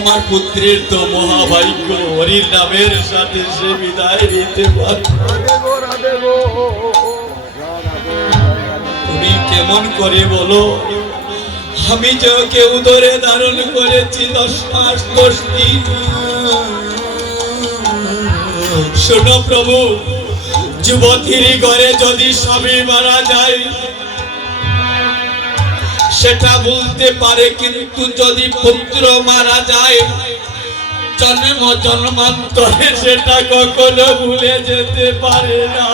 আমার পুত্রের তো মহাভাগ্য, হরির নামের সাথে সে বিদায় নিতে পারে। তুমি কেমন করে বলো, আমি যে ওকে উদরে ধারণ করেছি 10 মাস 10 দিন। শোনো প্রভু, যুবতীর ঘরে যদি স্বামী মারা যায় সেটা বলতে পারে, কিন্তু যদি পুত্র মারা যায় জন্ম জন্মান্তরে সেটা কখনো ভুলে যেতে পারে না।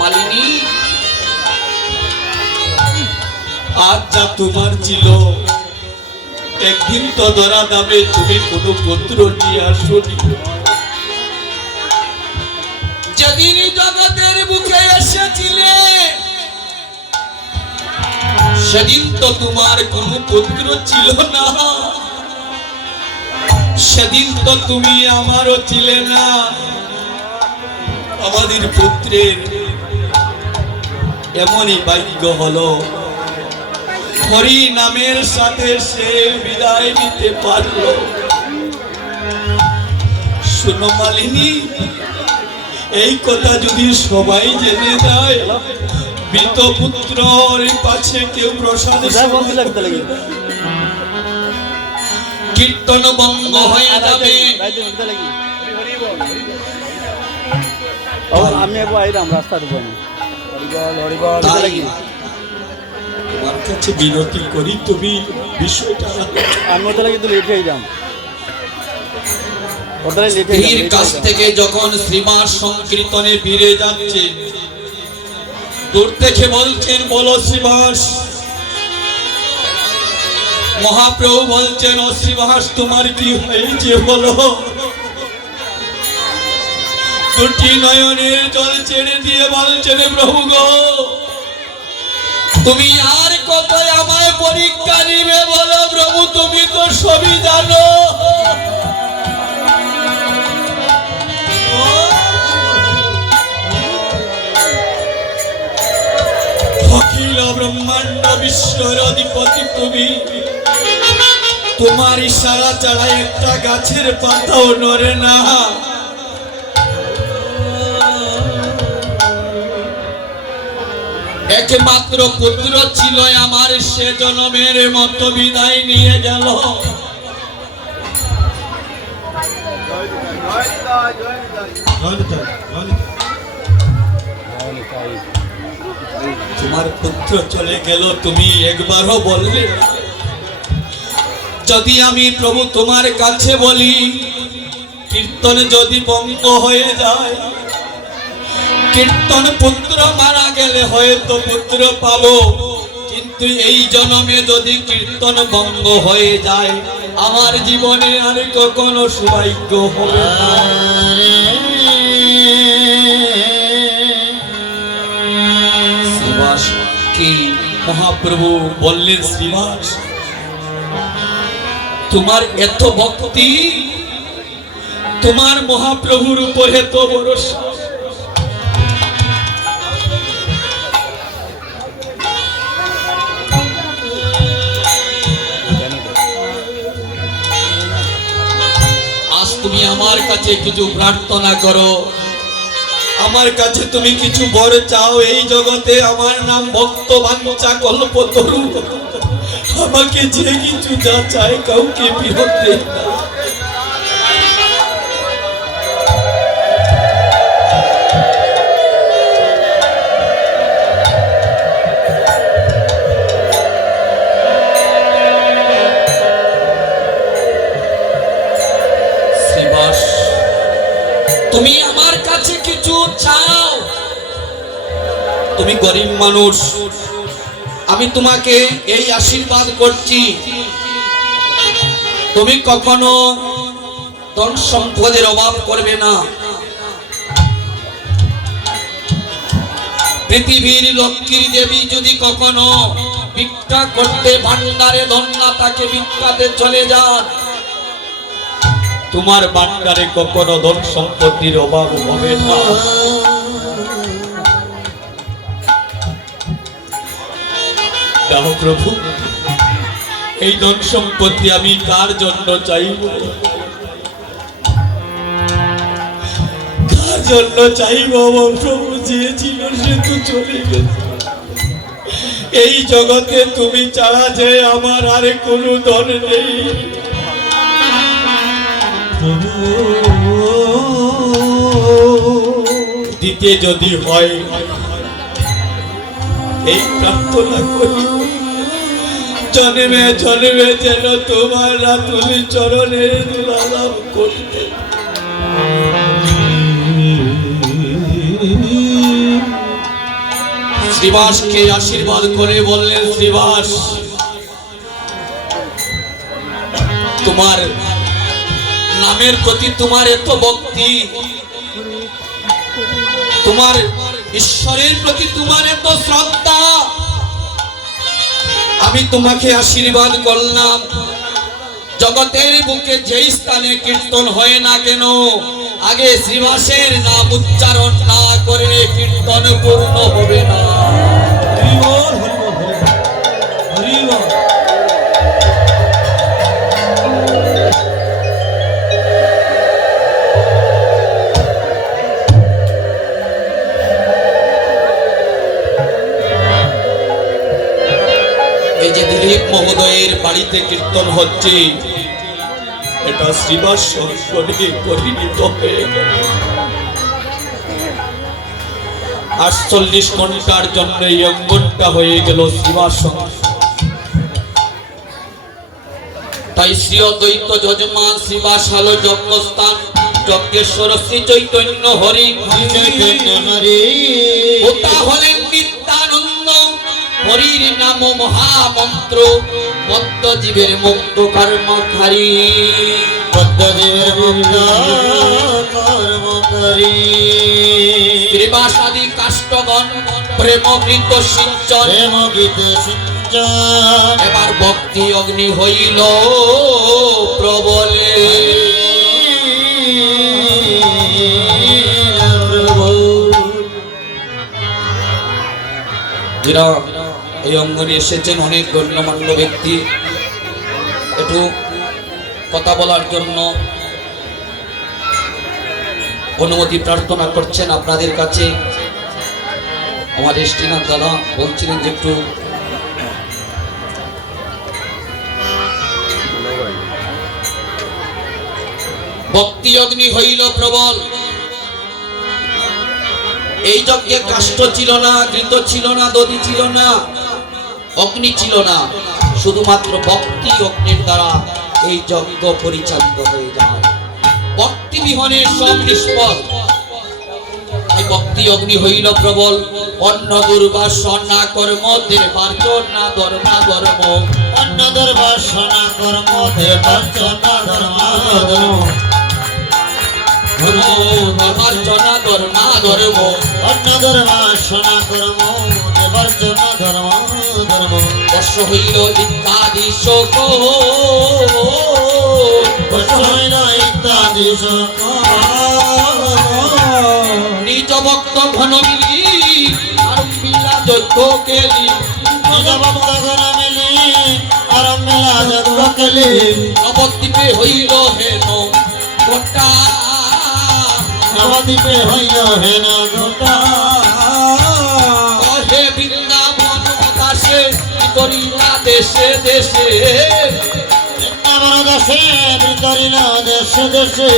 মালিনী, আজ যা তোমার ছিল, একদিন তো ধরা দামে তুমি কোনো পুত্র নিয়ে আসনি। যেদিন জগতের বুকে এসেছিলে সেদিন তো তোমার কোনো পুত্র ছিল না, সেদিন তো তুমি আমারও ছিলে না। আমাদের পুত্রের এমনই ভাগ্য হলো, হরি নামের সাথে সে বিদায় নিতে পারলো। শোনো মালিনী, এই কথা যদি সবাই জেনে যায়, মৃত পুত্রের পাশে কেউ প্রসাদ কীর্তন বন্ধ হয়ে যাবে। আমি আইলাম রাস্তার উপর, তোমার কাছে বিনতি করি, তুমি বিষয়টা আমি ওদের কিন্তু লেটে আইলাম। ভিড় কাছ থেকে যখন শ্রীমাস সংকীর্তনে ফিরে যাচ্ছে, দূর থেকে বলছেন, বলো শ্রীমাস। মহাপ্রভু বলছেন, ও শ্রীমাস তোমার কি হয়েছে বলো। দুটি নয়নের জল ছেড়ে দিয়ে বলছেন, প্রভু গো, তুমি আর কত আমায় পরীক্ষা নিবে বলো প্রভু, তুমি তো সবই জানো। অখিল ব্রহ্মাণ্ড বিশ্বের অধিপতি তুমি, তোমার ইশারা ছাড়া একটা গাছের পাতাও নড়ে না। একমাত্র পুত্র ছিল আমার, সে জন্মের মতো বিদায় নিয়ে গেল। তোমার পুত্র চলে গেল, তুমি একবারও বললে। যদি আমি প্রভু তোমার কাছে বলি, কীর্তন যদি বন্ধ হয়ে যায়, কীর্তন পুত্র মারা গেলে হয়তো পুত্র পাবো, কিন্তু এই জন্মে যদি কীর্তন বন্ধ হয়ে যায়, আমার জীবনে আর কখনো সৌভাগ্য হবে না। শ্রীবাস কি মহাপ্রভু বললেন, শ্রীবাস তোমার এত ভক্তি, তোমার মহাপ্রভুর উপর এত ভরসা, তুমি আমার কাছে কিছু প্রার্থনা করো, আমার কাছে তুমি কিছু বর চাও। এই জগতে আমার নাম ভক্ত বাঞ্ছা কল্পতরু, আমাকে যে কিছু যা চায় কাউকে বিরোধ দেয় না। তুমি আমার কাছে কিছু চাও, তুমি গরিব মানুষ, আমি তোমাকে এই আশীর্বাদ করছি, তুমি কখনো ধন সম্পদের অভাব করবে না। পৃথিবীর লক্ষ্মী দেবী যদি কখনো ভিক্ষা করতে ভান্ডারে ধন্যা তাকে ভিক্ষাতে চলে যান। তোমার ভান্ডারে কখনো ধন সম্পত্তির অভাব হবে না। দাও প্রভু, এই ধন সম্পত্তি আমি কার জন্য চাইব, কার জন্য চাইব প্রভু? যে ছিল সে তো চলে গেছে। এই জগতে তুমি ছাড়া যে আমার আর কোনো ধন নেই প্রভু। দিতে যদি হয় এই প্রার্থনা করি, জন্মে জন্মে যেন তোমার রাতুলি চরণে লাভ করতে। শ্রীবাসকে আশীর্বাদ করে বললেন, শ্রীবাস, তোমার নামের প্রতি তোমার এত ভক্তি, তোমার ঈশ্বরের প্রতি তোমার এত শ্রদ্ধা, আমি তোমাকে আশীর্বাদ করলাম। জগতের বুকে যেই স্থানে কীর্তন হয় না কেন, আগে শ্রীবাসের নাম উচ্চারণ না করে কীর্তন পূর্ণ হবে না। এই যে দিলীপ মহোদয়ের বাড়িতে কীর্তন হচ্ছে, এটা শ্রীবাস সংস্করণে পরিণত হয়ে গেল। 48 ঘন্টার জন্য এই অঙ্গনটা হয়ে গেল শ্রীবাস সংস্করণ। তাই শ্রী অদ্বৈত যজমান শ্রীবাস হলো যজ্ঞস্থান। যজ্ঞেশ্বর শ্রী চৈতন্য হরি ওটা হলেন নিত্যানন্দ। হরির নাম মহামন্ত্র, বদ্ধ জীবের মুক্ত কর্মকারী, বদ্ধ জীবের মুক্ত কর্মকারী। শ্রীবাসাদি কাষ্টগণ প্রেমগীত সিঞ্চন, এবার ভক্তি অগ্নি হইল প্রবলে। এই অঙ্গনে এসেছেন অনেক গণ্যমান্য ব্যক্তি, একটু কথা বলার জন্য অনুমতি প্রার্থনা করছেন আপনাদের কাছে। আমাদের শ্রীনাথ দাদা বলছিলেন যে একটু ভক্তি অগ্নি হইল প্রবল। এই যজ্ঞে কাষ্ঠ ছিল না, ঘৃত ছিল না, দধি ছিল না, অগ্নি ছিল না, শুধুমাত্র ভক্তি অগ্নির দ্বারা এই যজ্ঞ পরিচালিত হয়ে যায়। ভক্তি বিহনে সব নিষ্ফল। এই ভক্তি অগ্নি হইল প্রবল। অন্ন দুর্বাসনা কর্ম দেবার্চনা ধর্ম ধর্ম, অন্ন দুর্বাসনা কর্ম দেবার্চনা ধর্ম ধর্ম, দেবার্চনা ধর্ম ধর্ম, অন্ন দুর্বাসনা কর্ম দেবার্চনা ধর্ম ধর্ম। বর্ষ হইল ইত্যাদি শোক, বর্ষ হইল ইত্যাদি শোক। নিজ ভক্ত ঘন মিলি আরম্ভিলা যজ্ঞ কেলি, নিজ ভক্ত ঘন মিলি আরম্ভিলা যজ্ঞ কেলি। নবদ্বীপে হইল হেন গোটা, নবদ্বীপে হইল হেন গোটা। কহে বৃন্দাবন দাসে বিতরিলা দেশে দেশে, বৃন্দাবন দাসে বিতরিলা দেশে দেশে।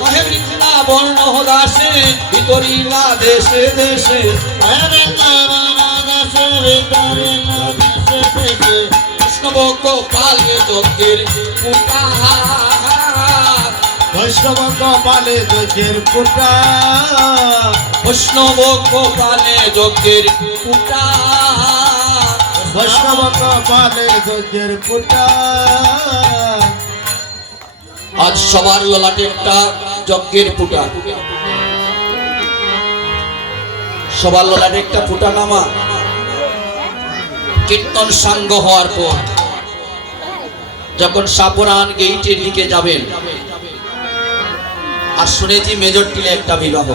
কহে বৃন্দাবন দাসে বিতরিলা দেশে দেশে, কহে বৃন্দাবন দাসে বিতরিলা দেশে দেশে। কৃষ্ণ গোপালে যজ্ঞের পুটা, বৈষ্ণব গোপালে যজ্ঞের পুটা, বৈষ্ণব গোপালে যজ্ঞের পুটা, বৈষ্ণব গোপালে যজ্ঞের পুটা। আজ সবার ললাটে একটা যজ্ঞের পুটা, সবার ললাটে একটা পুটা নামা। কীর্তন সাঙ্গ হওয়ার পর যখন সাপুরান গেইটের দিকে যাবেন, আর শুনেছি মেজর টিলা একটা বিবাহ,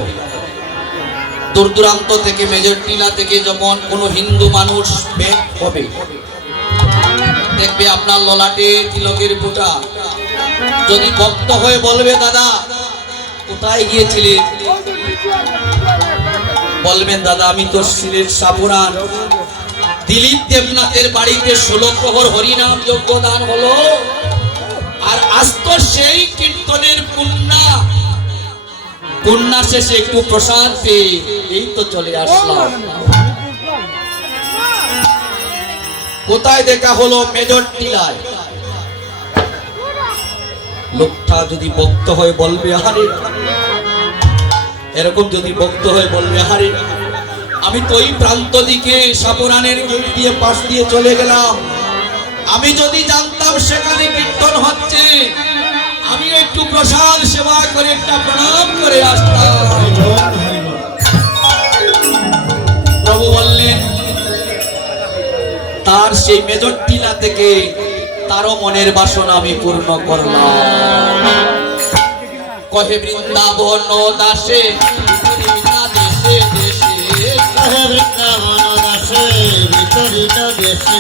দূর দূরান্ত থেকে মেজর টিলা থেকে যখন কোনো হিন্দু মানুষ বের হবে, দেখবে আপনার ললাটে তিলকের ফোঁটা, যদি ভক্ত হয়ে বলবে দাদা কোথায় গিয়েছিলেন, বলবেন দাদা আমি তো সিলেট সাপুরান দিলীপ দেবনাথের বাড়িতে 16 প্রহর হরিনাম যজ্ঞদান হলো, আর আজ তো সেই কীর্তনের পুণ্যা শেষে একটু প্রসাদ পেয়ে এই তো চলে আসলাম। কোথায় দেখা হলো? মেজর টিলায়। লোকটা যদি ভক্ত হয়ে বলবে আরে, এরকম যদি ভক্ত হয়ে বলবে আরে আমি তো ওই প্রান্ত দিকে সাপুরানের গেট দিয়ে পাশ দিয়ে চলে গেলাম, আমি যদি জানতাম সেখানে কীর্তন হচ্ছে আমি একটু প্রসাদ সেবা করে একটা প্রণাম করে আসতাম। প্রভু বললেন তার সেই মেজর টিলা থেকে তারও মনের বাসনা আমি পূর্ণ করলাম। কহে বৃন্দাবন দাসে দেশে দেশে, কহে বৃন্দাবন দাসে বিতরিতা দেশে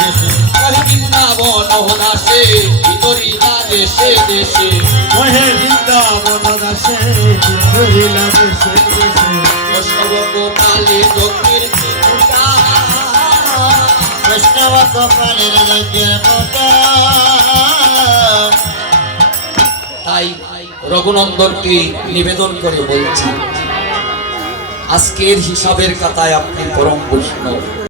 দেশে, কহে বৃন্দাবন দাসে বিতরিতা দেশে দেশে, কহে বৃন্দাবন দাসে বিতরিতা দেশে দেশে, বৈষ্ণব গোপালে যজ্ঞের ফোঁটা, বৈষ্ণব গোপালের যজ্ঞের ফোঁটা। তাই রঘুনন্দনকে নিবেদন করে বলছি আজকের হিসাবের খাতায় আপনি পরম বৈষ্ণব।